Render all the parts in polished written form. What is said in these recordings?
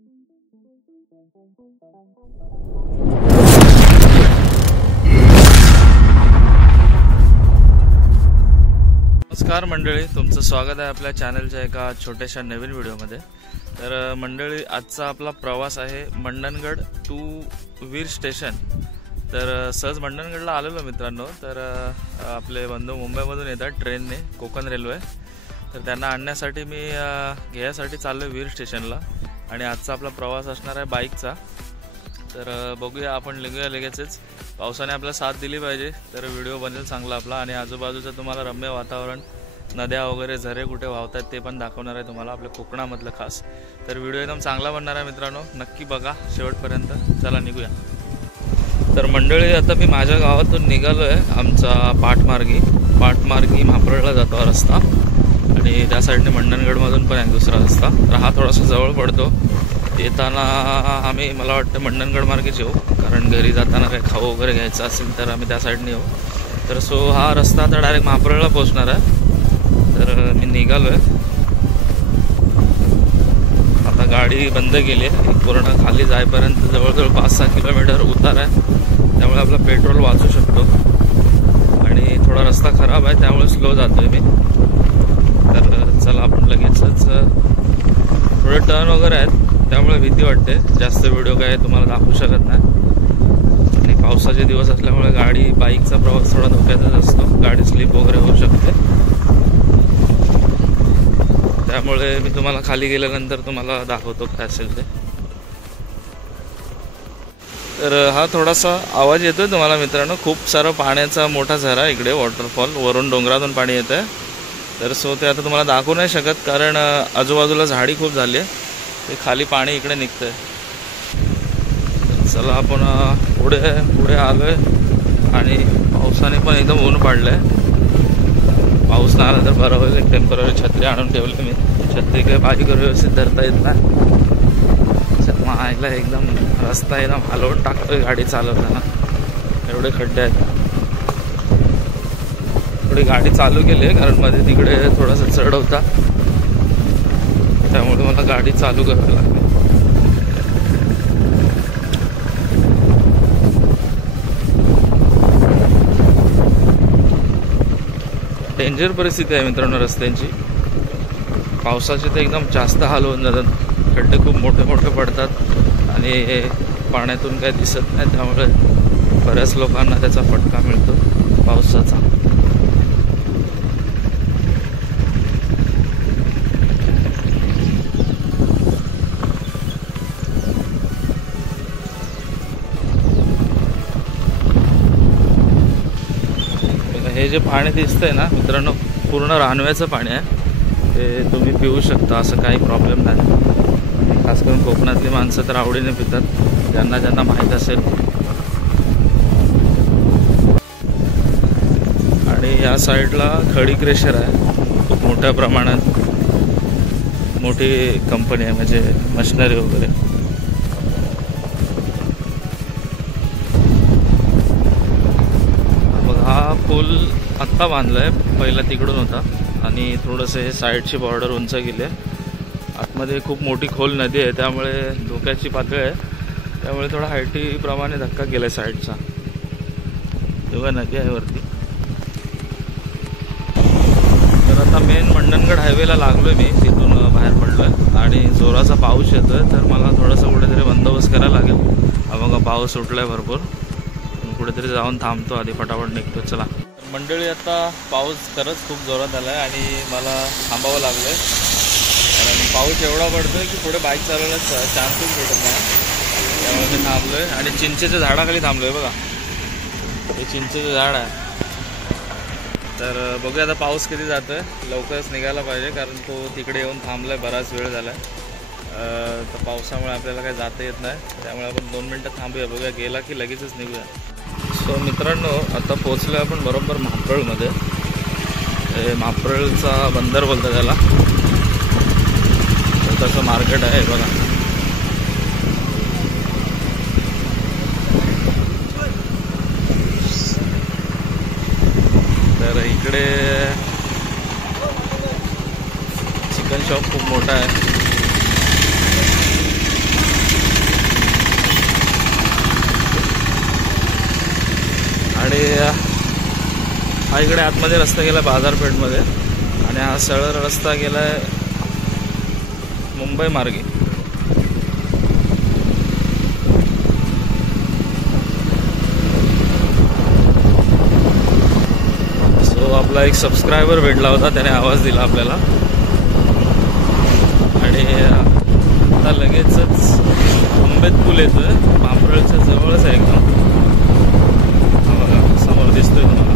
नमस्कार मंडळी, तुमचं स्वागत आहे आपल्या चॅनलच्या एका छोट्याशा नवीन व्हिडिओमध्ये। तर मंडळी, आजचा आपला प्रवास आहे मंडणगड टू वीर स्टेशन। तर सहज मंडणगडला आलेलो मित्रांनो। तर आपले बंधू मुंबईमधून येतात ट्रेनने, कोकण रेल्वे। तर त्यांना आणण्यासाठी मी घ्यायसाठी चाललो वीर स्टेशनला आणि आजचा आपला प्रवास असणार आहे बाईकचा। तर बघूया, आपण लगेचच पावसाने आपल्याला साथ दिली पाहिजे तर व्हिडिओ बनेल चांगला आपला। आणि आजूबाजूचं तुम्हाला रम्य वातावरण, नद्या वगैरे, झरे कुठे वाहतात ते पण दाखवणार आहे तुम्हाला आपल्या कोकणामधलं खास। तर व्हिडिओ एकदम चांगला बनणार आहे मित्रांनो, नक्की बघा शेवटपर्यंत। चला निघूया। तर मंडळी, आता मी माझ्या गावातून निघालो आहे आमचा पाठमार्गी म्हाप्रळला जातो हा रस्ता आणि त्या साईडने मंडणगडमधून पण आहे दुसरा रस्ता। तर हा थोडासा जवळ पडतो। येताना आम्ही, मला वाटतं मंडणगड मार्गेच येऊ, कारण घरी जाताना काही खाऊ वगैरे घ्यायचं असेल तर आम्ही त्या साईडने येऊ। तर हा रस्ता आता डायरेक्ट म्हाप्रळला पोहोचणार आहे। तर मी निघालो आहे, आता गाडी बंद केली आहे। पूर्ण खाली जाईपर्यंत जवळजवळ 5-6 किलोमीटर उतार आहे, त्यामुळे आपला पेट्रोल वाचू शकतो। आणि थोडा रस्ता खराब आहे त्यामुळे स्लो जातोय मी। तर चला, आपण लगेचच, थोडे टर्न वगैरे आहेत त्यामुळे भीती वाटते, जास्त व्हिडिओ काय तुम्हाला दाखवू शकत नाही। आणि पावसाचे दिवस असल्यामुळे बाईकचा प्रवास थोडा धोक्याचाच असतो, गाडी स्लिप वगैरे होऊ शकते। त्यामुळे मी तुम्हाला खाली गेल्यानंतर तुम्हाला दाखवतो काय असेल ते। तर हा थोडासा आवाज येतोय तुम्हाला मित्रांनो, खूप सारा पाण्याचा मोठा झरा इकडे, वॉटरफॉल, वरून डोंगरातून पाणी येत आहे। तर ते आता तुम्हाला दाखवू नाही शकत कारण आजूबाजूला झाडी खूप झाली आहे, ते खाली पाणी इकडे निघतंय। चला, आपण पुढे आलोय आणि पावसाने पण एकदम ऊन पाडलंय। पाऊस नाही आला तर बरं होईल, एक टेम्पररी छत्री आणून ठेवली मी। छत्री काही बाजू व्यवस्थित धरता येत नाही, मायला एकदम रस्ता एकदम हलवून टाकतोय गाडी चालवताना, एवढे खड्डे आहेत। थोडी गाडी चालू केली आहे कारण मध्ये तिकडे थोडासा चढ होता, त्यामुळे मला गाडी चालू करावी लागली। डेंजर परिस्थिती आहे मित्रांनो रस्त्यांची, पावसाचे तर एकदम जास्त हाल होऊन जातात। खड्डे खूप मोठे मोठे पडतात आणि पाण्यातून काही दिसत नाही, त्यामुळे बऱ्याच लोकांना त्याचा फटका मिळतो पावसाचा। हे जे पाणी दिसतंय ना मित्रांनो, पूर्ण रानव्याचं पाणी आहे, ते तुम्ही पिऊ शकता, असं काही प्रॉब्लेम नाही। खास करून कोकणातली माणसं तर आवडीने पितात, ज्यांना माहीत असेल। आणि या साईडला खडी क्रेशर आहे, खूप मोठ्या प्रमाणात मोठी कंपनी आहे, म्हणजे मशिनरी वगैरे। हा पूल आत्ता बांधला आहे, पहिला तिकडून होता आणि थोडंसं हे साईडची बॉर्डर उंच गेली आहे। आतमध्ये खूप मोठी खोल नदी आहे, त्यामुळे धोक्याची पातळी आहे, त्यामुळे थोडा हायटीप्रमाणे धक्का गेला आहे साईडचा। तेव्हा नदी आहे वरती। तर आता मेन मंडणगड हायवेला लागलोय मी, तिथून बाहेर पडलोय आणि जोराचा पाऊस येतोय, तर मला थोडासा कुठेतरी बंदोबस्त करायला लागेल। हा बघा, पाऊस सुटलाय भरपूर, कुठेतरी जाऊन थांबतो, आधी फटाफट निघतो। चला मंडळी, आता पाऊस खरंच खूप जोरात आला आहे आणि मला थांबावं लागलं आहे, कारण पाऊस एवढा पडतोय की पुढे बाईक चालवायला चान्सच भेटत नाही, त्यामुळे मी थांबलो आहे आणि चिंचेच्या झाडाखाली थांबलो आहे। बघा, हे चिंचेचं झाड आहे। तर बघूया आता पाऊस किती जातो आहे, लवकरच निघायला पाहिजे कारण तो तिकडे येऊन थांबला आहे, बराच वेळ झाला आहे। तर पावसामुळे आपल्याला काही जाता येत नाही, त्यामुळे आपण 2 मिनटं थांबूया, बघूया गेला की लगेचच निघूया। सो मित्रांनो, आता पोचलो आपण बरोबर म्हाप्रळमध्ये। म्हाप्रळचा बंदर बोलतो त्याला, छोटंसं मार्केट आहे बघा। तर इकडे चिकन शॉप खूप मोठा आहे, इकडे आतमध्ये रस्ता गेला बाजारपेठमध्ये आणि हा सरळ रस्ता गेलाय मुंबई मार्गे. सो आपला एक सबस्क्रायबर भेटला होता, त्याने आवाज दिला आपल्याला आणि आता लगेचच आंबेत पूल येतोय. बांबरळच्या जवळच आहे एकदम. समोर दिसतोय तुम्हाला.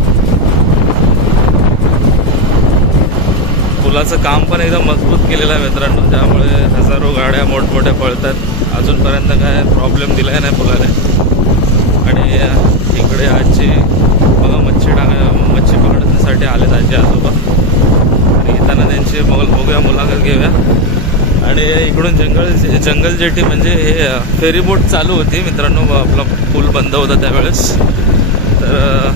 पुलाचं काम पण एकदम मजबूत केलेलं आहे मित्रांनो, त्यामुळे हजारो गाड्या मोठमोठ्या पळतात. अजूनपर्यंत काय प्रॉब्लेम दिलाय नाही पुलाने. आणि इकडे आजची मच्छी पकडण्यासाठी आले आजी आजोबा आणि येताना त्यांची बघूया मुलाखत घेऊया. आणि इकडून जंगल जेटी म्हणजे हे फेरी बोट चालू होती मित्रांनो. आपला पूल बंद होता त्यावेळेस, तर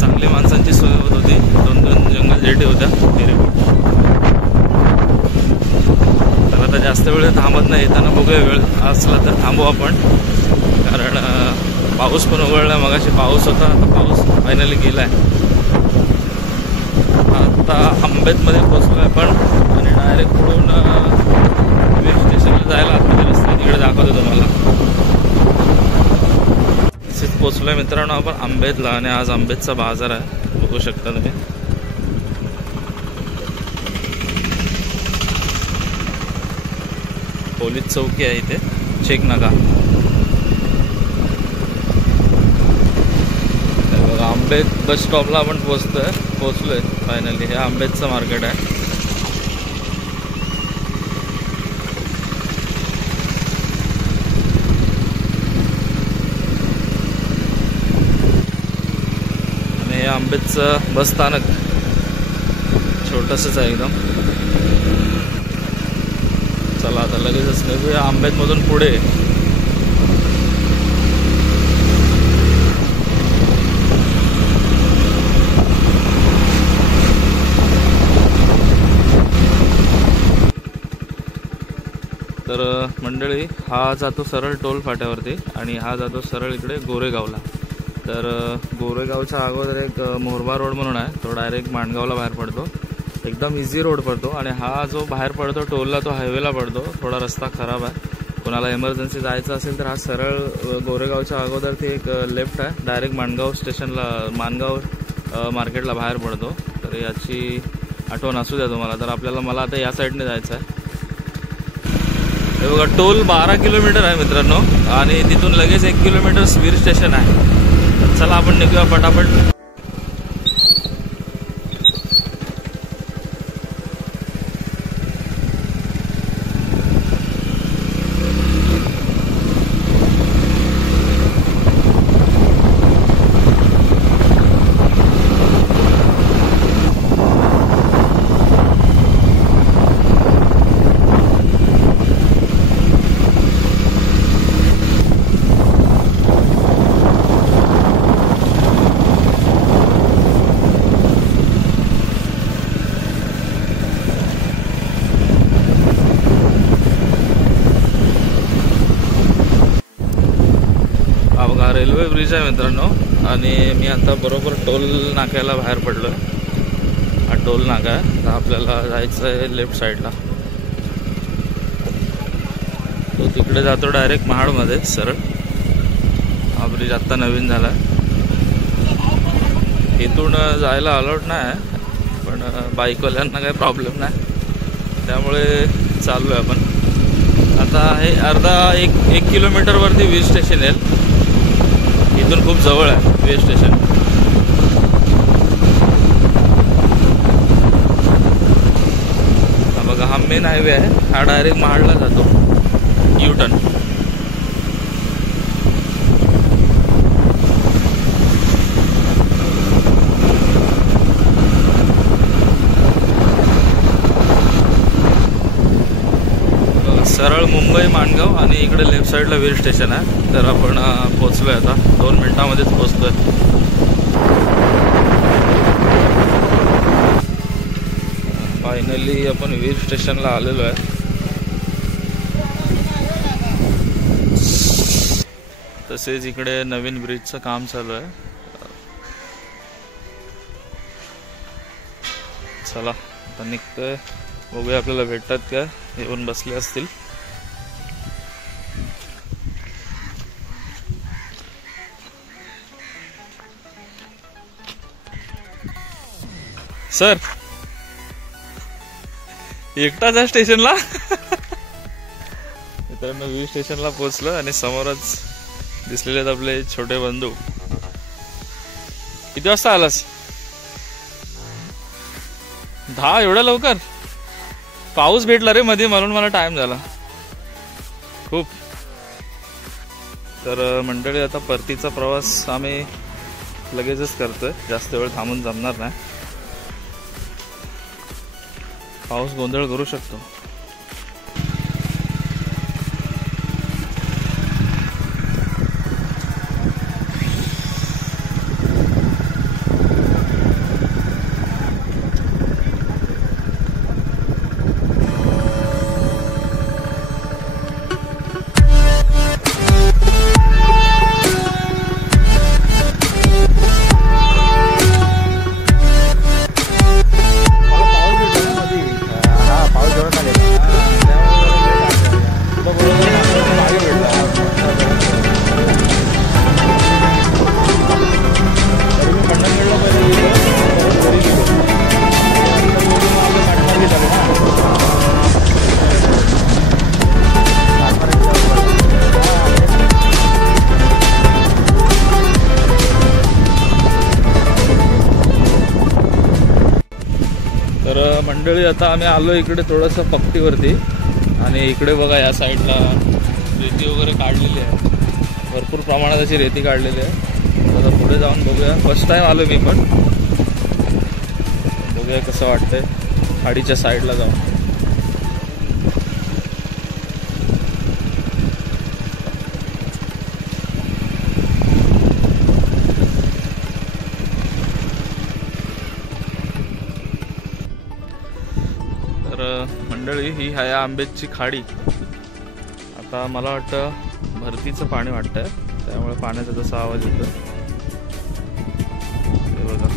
चांगली माणसांची सोय होत होती. 2 जंगल जेटी होत्या फेरी बोट. तर आता जास्त वेळ थांबत नाही, येताना बघूया वेळ असला तर थांबू आपण, कारण पाऊस पण उघडला. मगाशी पाऊस होता, आता पाऊस फायनली गेलाय. आता आंबेतमध्ये पोचलो आहे आपण आणि डायरेक्ट पुढून वीर स्टेशनला जायला आतमध्ये रस्ता तिकडे दाखवतो तुम्हाला. तसेच पोचलो आहे मित्रांनो आपण आंबेतला आणि आज आंबेतचा बाजार आहे, बघू शकता तुम्ही. पोलीस चौकी आहे इथे, चेक नाका. आंबेत बस स्टॉपला आपण पोचलोय फायनली. हे आंबेतचं मार्केट आहे. आणि हे आंबेतचं बस स्थानक छोटंसंच आहे एकदम. चला आता लगेचच निघूया आंबेतमधून पुढे. तर मंडळी, हा जातो सरळ टोल फाट्यावरती आणि हा जातो सरळ इकडे गोरेगावला. तर गोरेगावच्या अगोदर एक मोरबा रोड म्हणून आहे, तो डायरेक्ट माणगावला बाहेर पडतो. एकदम इझी रोड पडतो. आणि हा जो बाहेर पडतो टोलला, तो हायवेला पडतो. थोडा रस्ता खराब आहे. कोणाला इमर्जन्सी जायचं असेल तर हा सरळ गोरेगावच्या अगोदर ती एक लेफ्ट आहे, डायरेक्ट माणगाव स्टेशनला, माणगाव मार्केटला बाहेर पडतो. तर याची आठवण असू द्या तुम्हाला. तर मला आता या साईडने जायचं आहे. हे बघा, टोल 12 किलोमीटर आहे मित्रांनो आणि तिथून लगेच 1 किलोमीटर वीर स्टेशन आहे. तर चला आपण निघूया पटापट. रेल्वे ब्रिज आहे मित्रांनो आणि मी आता बरोबर टोल नाक्याला बाहेर पडलो आहे. हा टोल नाका आहे. तर आपल्याला जायचं आहे लेफ्ट साईडला. तो तिकडे जातो डायरेक्ट महाडमध्ये सरळ. हा ब्रिज आत्ता नवीन झाला आहे. इथून जायला अलाउड नाही आहे, पण बाईकवाल्यांना काही प्रॉब्लेम नाही, त्यामुळे चाललो आहे आपण. आता हे अर्धा एक किलोमीटरवरती वीर स्टेशन येईल. इथून खूप जवळ आहे वीर स्टेशन. हा बघा, हा मेन हायवे आहे. हा डायरेक्ट महाडला जातो, यू टर्न. सरळ मुंबई माणगाव आणि इकडे लेफ्ट साईडला वीर स्टेशन आहे. तर आपण पोचलोय आता, 2 मिनिटांमध्येच पोचतोय. फायनली आपण वीर स्टेशनला आलेलो आहे. तसेच इकडे नवीन ब्रिजचं काम चालू आहे. चला आता निघतोय, बघूया आपल्याला भेटतात का, येऊन बसले असतील. सर एकटाच आहे स्टेशनला. मित्रांनो व्ही स्टेशनला पोहोचलो आणि समोरच दिसलेले आहेत आपले छोटे बंधू. किती वाजता आलास? 10? एवढ्या लवकर? पाऊस भेटला रे मध्ये, म्हणून मला टाइम झाला खूप. तर मंडळी आता परतीचा प्रवास आम्ही लगेचच करतोय, जास्त वेळ थांबून जमणार नाही. पाऊस गोंधळ करू शकतो. मंडळी आता आम्ही आलो इकडे थोडंसं पट्टीवरती, आणि इकडे बघा या साईडला रेती वगैरे काढलेली आहे, भरपूर प्रमाणात अशी रेती काढलेली आहे. आता पुढे जाऊन बघूया. फर्स्ट टाइम आलो मी पण, बघूया कसं वाटतंय खाडीच्या साईडला जाऊन. मंडळी ही आहे आंबेची खाडी. आता मला वाटतं भरतीचं पाणी वाटतंय, त्यामुळे पाण्याचा जसा आवाज येतो बघा.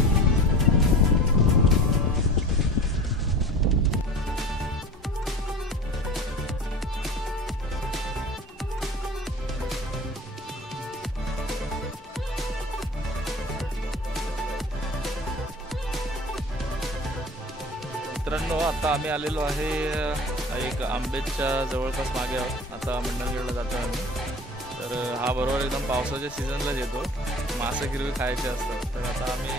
मित्रांनो आता आम्ही आलेलो आहे एक आंबेच्या जवळपास मागे आहोत. आता मंडणगडला जातो आम्ही. तर हा बरोबर एकदम पावसाच्या सीझनलाच येतो, मासे हिरवी खायचे असतात. तर आता आम्ही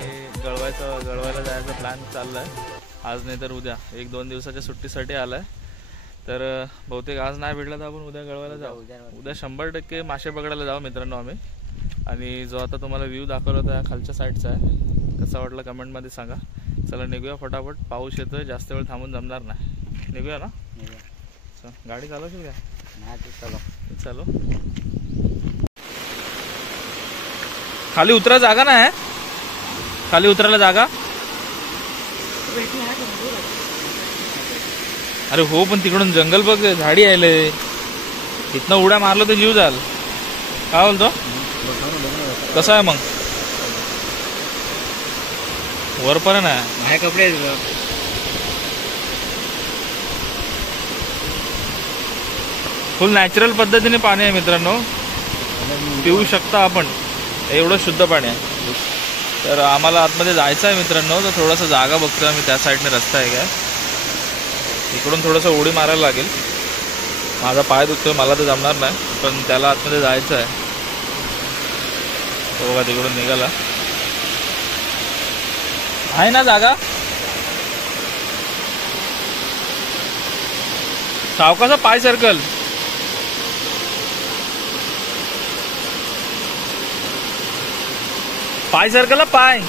गळवायला जायचा प्लॅन चालला आहे, आज नाही तर उद्या. 1-2 दिवसाच्या सुट्टीसाठी आला आहे. तर बहुतेक आज नाही भेटला तर आपण उद्या गळवायला जाऊ. उद्या 100% मासे पकडायला जाऊ मित्रांनो आम्ही. आणि जो आता तुम्हाला व्ह्यू दाखवला होता खालच्या साईडचा आहे, कसा वाटला कमेंटमध्ये सांगा. चला निघूया फटाफट, पाऊस येतोय, जास्त वेळ थांबून जमणार नाही. निघूया ना? गाडी चालवशील का? चालव. खाली उतरा जागा ना आहे, खाली उतरायला जागा. अरे हो, पण तिकडून जंगल बघ, झाडी आले, इथनं उड्या मारलं तर जीव जाल. काय बोलतो? कसं आहे मग? वरपर्यंत आहे माझे कपडे. फुल नॅचरल पद्धतीने पाणी आहे मित्रांनो, पिऊ शकता आपण, एवढं शुद्ध पाणी आहे. तर आम्हाला आतमध्ये जायचं आहे मित्रांनो, तर थोडासा जागा बघतोय आम्ही, त्या साईडने रस्ता आहे काय, इकडून थोडंसं उडी मारायला लागेल. माझा पाय दुखतोय, मला तर जमणार नाही, पण त्याला आतमध्ये जायचं आहे. तो बघा तिकडून निघाला आहे ना जागा. सावकाचा पाय सर्कल. पाय सर्कल पाय.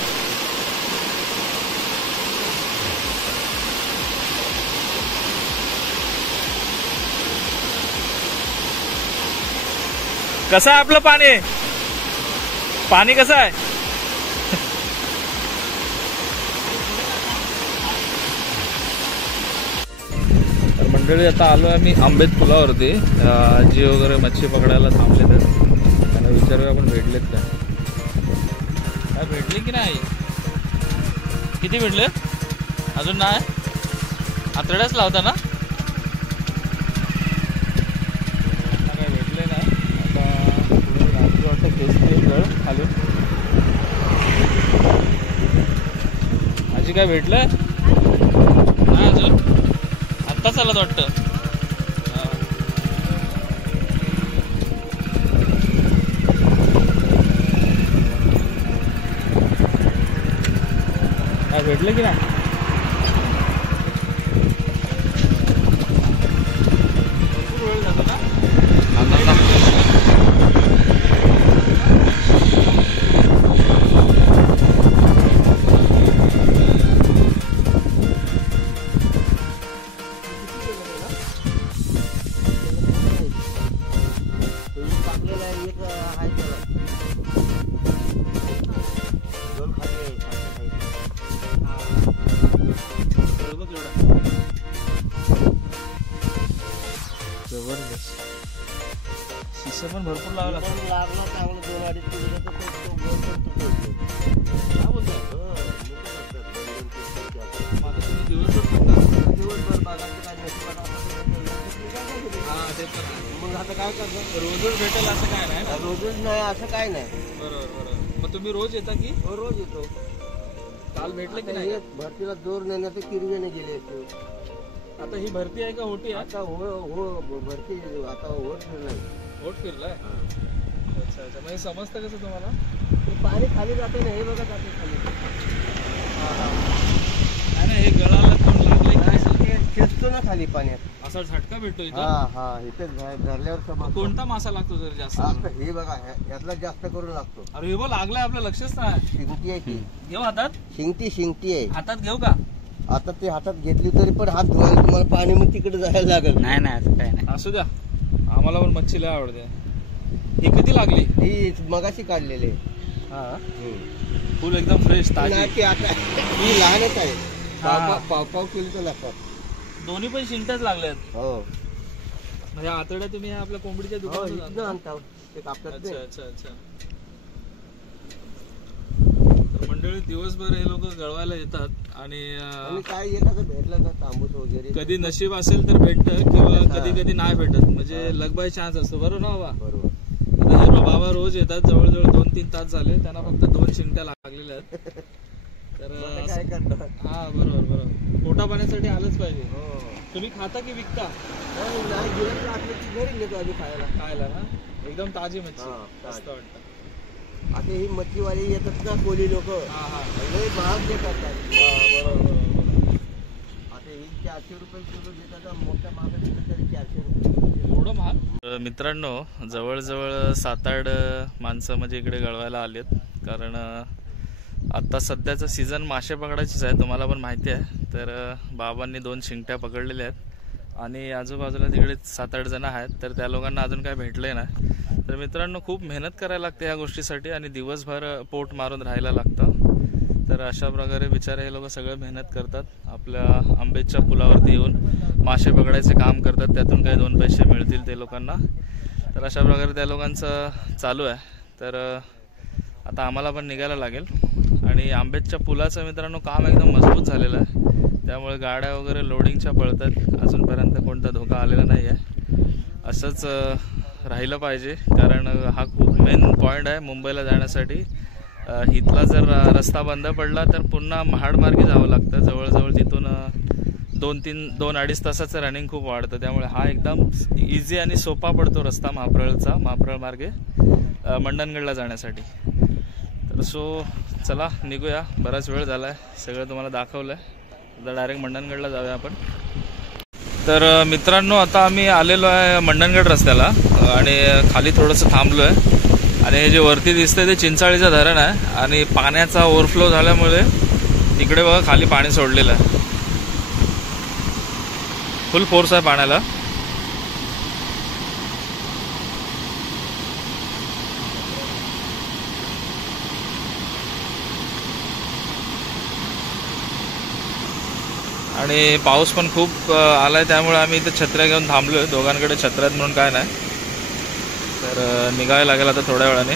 कसं आहे आपलं पाणी? पाणी कसं आहे? तर मंडळी आता आलो आम्ही आंबेत पुलावरती. आजी वगैरे मच्छी पकडायला थांबले, तर त्यांना विचारूया आपण भेटलेत का, काय भेटले की नाही, किती भेटले? अजून नाही आतड्याच लावता ना काय भेटले नाही आता पुढे रात्री वाटतं खेचते गळ खाली आजी काय भेटलंय नाही अजून आत्ता चालत वाटतं काय भेटलं की नाही जबरदस्त शिसे पण भरपूर लावायला लागला चांगलं 2-2.5 किलो दिवसभर मग आता काय करणार रोजच भेटेल असं काय नाही ना रोजच नाही असं काय नाही बरोबर बरोबर मग तुम्ही रोज येता की रोज येतो काल भेटले की नाही भरतीला जोर नाही तर किरवेने गेले आता ही भरती आहे का होती आता हो भरती आता होत नाही होट फिरलाय अच्छा अच्छा म्हणजे समजतं कसं तुम्हाला पाणी खाली जाते ना हे बघा जाते खाली नाही ना हे गळाला कोण लागले खेचतो ना खाली पाण्यात असा झटका भेटतो इथं हा इथे धरल्यावर कोणता मासा लागतो जर जास्त हे बघा यातला जास्त करून लागतो अरे हे बघ लागलाय आपलं लक्षच नाही शिंगटी आहे की घेऊ हातात शिंगटी आहे हातात घेऊ का आता ते हातात घेतली तरी पण हात धुवायला तुम्हाला पाणी मग तिकडे जायला लागेल नाही असं काय नाही असू द्या आम्हाला पण मच्छी लय आवडते ही कधी लागली ही मगाशी काढलेली हा फुल एकदम फ्रेश ताजी आता ही लहानच आहे पाव किलो लागतात दोन्ही पण शिंगट्याच लागल्यात हो म्हणजे आतड्या तुम्ही आपल्या कोंबडीच्या दुकानात आणता अच्छा अच्छा अच्छा मंडळी दिवसभर हे लोक गळवायला येतात आणि काय एखादं भेटलं ना तांबूस वगैरे कधी नशीब असेल तर भेटतं किंवा कधी कधी नाही भेटत म्हणजे लक बाय चान्स असतो बरोबर ना बाबा बरोबर आता हे बाबा रोज येतात जवळजवळ 2-3 तास झाले त्यांना फक्त 2 शिंगट्या लागलेल्या आहेत तर काय करतात हा बरोबर बरोबर पोटा पाण्यासाठी आलंच पाहिजे तुम्ही खाता की विकता घरी नेतो आधी खायला ना एकदम ताजी मच्छी मस्त वाटतं आता ही मच्छीवाली येतात ना कोली लोक महाग देतात आता ही 400 रुपये किलो देतात मोठ्या महाग देतात तरी 400 रुपये एवढं महाग मित्रांनो जवळजवळ 7-8 माणसं म्हणजे इकडे गळवायला आलेत कारण आता सध्याचं सीझन मासे पकडायचीच आहे तुम्हाला पण माहिती आहे तर बाबांनी 2 शिंगट्या पकडलेल्या आहेत आणि आजूबाजूला तिकडे 7-8 जण आहेत तर त्या लोकांना अजून काय भेटले नाही तर मित्रांनो खूप मेहनत करायला लागते या गोष्टीसाठी आणि दिवसभर पोट मारून राहायला लागतं तर अशा प्रकारे बिचारे हे लोक सगळं मेहनत करतात आपल्या आंबेच्या पुलावरती येऊन मासे पकडायचे काम करतात त्यातून काही 2 पैसे मिळतील ते लोकांना तर अशा प्रकारे त्या लोकांचं चालू आहे तर आता आम्हाला पण निघायला लागेल आणि आंबेच्या पुलाचं मित्रांनो काम एकदम मजबूत झालेलं आहे त्यामुळे गाड्या वगैरे लोडिंगच्या पळतात अजूनपर्यंत कोणता धोका आलेला नाही आहे असंच राहिलं पाहिजे कारण हा खूप मेन पॉईंट आहे मुंबईला जाण्यासाठी इथला जर रस्ता बंद पडला तर पुन्हा महाडमार्गे जावं लागतं जवळजवळ तिथून 2-2.5 तासाचं रनिंग खूप वाढतं त्यामुळे हा एकदम इझी आणि सोपा पडतो रस्ता महाप्रळ मार्गे मंडणगडला जाण्यासाठी तर सो चला निघूया बराच वेळ झाला आहे सगळं तुम्हाला दाखवलं आहे आता डायरेक्ट मंडणगडला जाऊया आपण तर मित्रांनो आता आम्ही आलेलो आहे मंडणगड रस्त्याला आणि खाली थोडंसं थांबलो आहे आणि हे जे वरती दिसतंय ते चिंचाळीचं धरण आहे आणि पाण्याचा ओव्हरफ्लो झाल्यामुळे इकडे बघा खाली पाणी सोडलेलं आहे फुल फोर्स आहे पाण्याला आणि पाऊस पण खूप आलाय त्यामुळे आम्ही इथे छत्र्या घेऊन थांबलोय दोघांकडे छत्र्या आहेत म्हणून काय नाही तर निघायला लागेल आता थोड्या वेळाने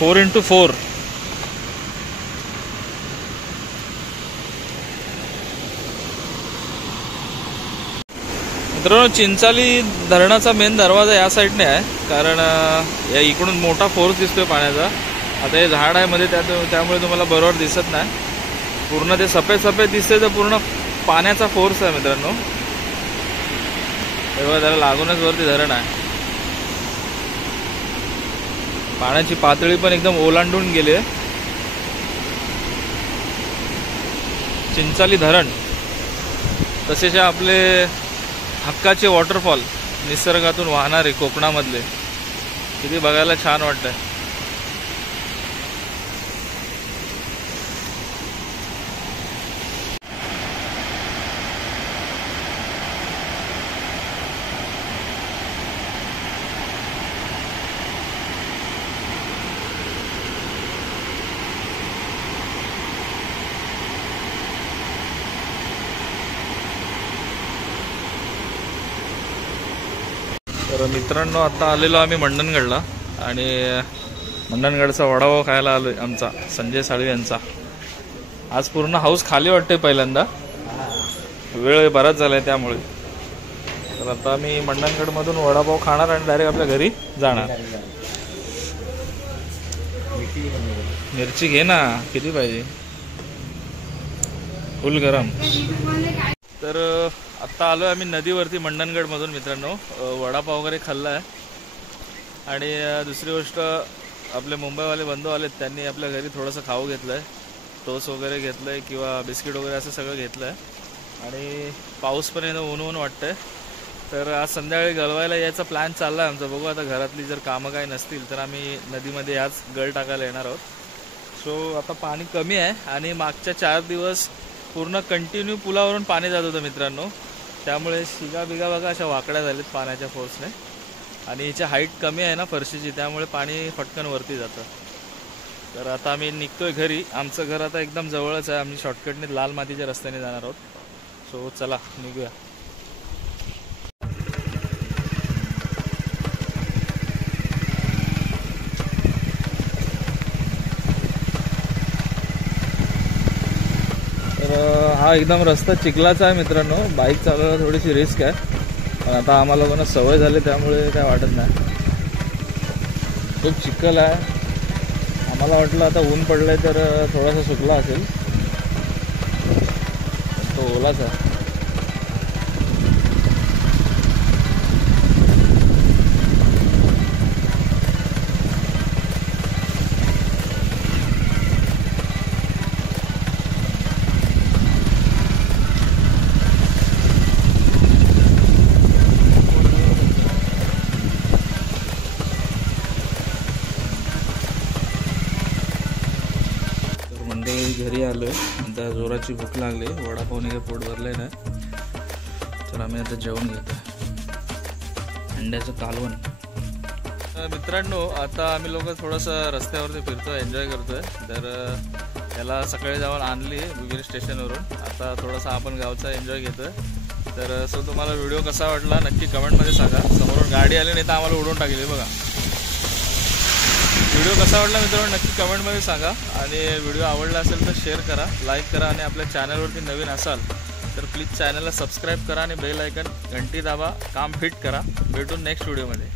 4x4. मित्रांनो, चिंचाली धरणाचा मेन दरवाजा या साईडने आहे, कारण या इकडून मोठा फोर्स दिसतोय पाण्याचा. आता हे झाड आहे मध्ये त्यामुळे तुम्हाला बरोबर दिसत नाही. पूर्ण ते सफेद सफेद दिसते तर पूर्ण पाण्याचा फोर्स आहे मित्रांनो. तेव्हा त्याला लागूनच वरती धरण आहे. पाण्याची पातळी पण एकदम ओलांडून गेली आहे. चिंचाली धरण तसेच आपले हक्काचे वॉटरफॉल निसर्गातून वाहणारे कोकणामधले किती बघायला छान वाटतंय. तर मित्रांनो, आता आलेलो आम्ही मंडणगडला आणि मंडणगडचा वडापाव खायला आलोय आमचा संजय साळवी यांचा. आज पूर्ण हाऊस खाली वाटते पहिल्यांदा, वेळ बराच झालाय त्यामुळे. तर आता आम्ही मंडणगडमधून वडापाव खाणार आणि डायरेक्ट आपल्या घरी जाणार. मिरची घे ना, किती पाहिजे, फुल गरम. तर आत्ता आलो आहे आम्ही नदीवरती मंडणगडमधून मित्रांनो. वडापाव वगैरे खाल्ला आहे आणि दुसरी गोष्ट, आपले मुंबईवाले बंधू आलेत, त्यांनी आपल्या घरी थोडंसं खाऊ घेतलं आहे. टोस्ट वगैरे घेतलं आहे किंवा बिस्किट वगैरे असं सगळं घेतलं आहे. आणि पाऊस पण येणं ऊन ऊन वाटतं आहे. तर आज संध्याकाळी गलवायला यायचा प्लॅन चालला आहे आमचा. बघू आता, घरातली जर कामं काही नसतील तर आम्ही नदीमध्ये आज गळ टाकायला येणार आहोत. सो आता पाणी कमी आहे आणि मागच्या 4 दिवस पूर्ण कंटिन्यू पुलावरून पाणी जात होतं मित्रांनो. त्यामुळे शिगा बिगा बघा अशा वाकड्या झाल्यात पाण्याच्या फोर्सने. आणि हिची हाईट कमी आहे ना फरशीची, त्यामुळे पाणी फटकन वरती जातं. तर आता आम्ही निघतोय घरी. आमचं घर आता एकदम जवळच आहे. आम्ही शॉर्टकटने लाल मातीच्या रस्त्याने जाणार आहोत. सो चला निघूया. हा एकदम रस्ता चिखलाचा आहे मित्रांनो. बाईक चालवायला थोडीशी रिस्क आहे, पण आता आम्हाला लोकांना सवय झाली त्यामुळे काय वाटत नाही. खूप चिखल आहे. आम्हाला वाटलं आता ऊन पडलंय तर थोडासा सुकला असेल, तो ओलाच आहे. घरी आलोय. आता जोराची भूक लागली, वडापावने काही पोट भरलंय ना. तर आम्ही आता जेवण घेतोय, अंड्याचं कालवण. मित्रांनो, आता आम्ही लोक थोडंसं रस्त्यावरती फिरतोय, एन्जॉय करतोय. तर त्याला सकाळी जाऊन आणली विवीर स्टेशनवरून. आता थोडासा आपण गावचा एन्जॉय घेतोय. तर सो तुम्हाला व्हिडिओ कसा वाटला नक्की कमेंटमध्ये सांगा. समोरून गाडी आली नाही तर आम्हाला उडवून टाकली बघा. व्हिडिओ कसा वाटला मित्रांनो नक्की कमेंटमध्ये सांगा. आणि व्हिडिओ आवडला असेल तर शेअर करा, लाईक करा. आणि आपल्या चॅनलवरती नवीन असाल तर प्लीज चॅनलला सबस्क्राईब करा आणि बेल आयकन घंटी दाबा, काम फिट करा. भेटून नेक्स्ट व्हिडिओमध्ये.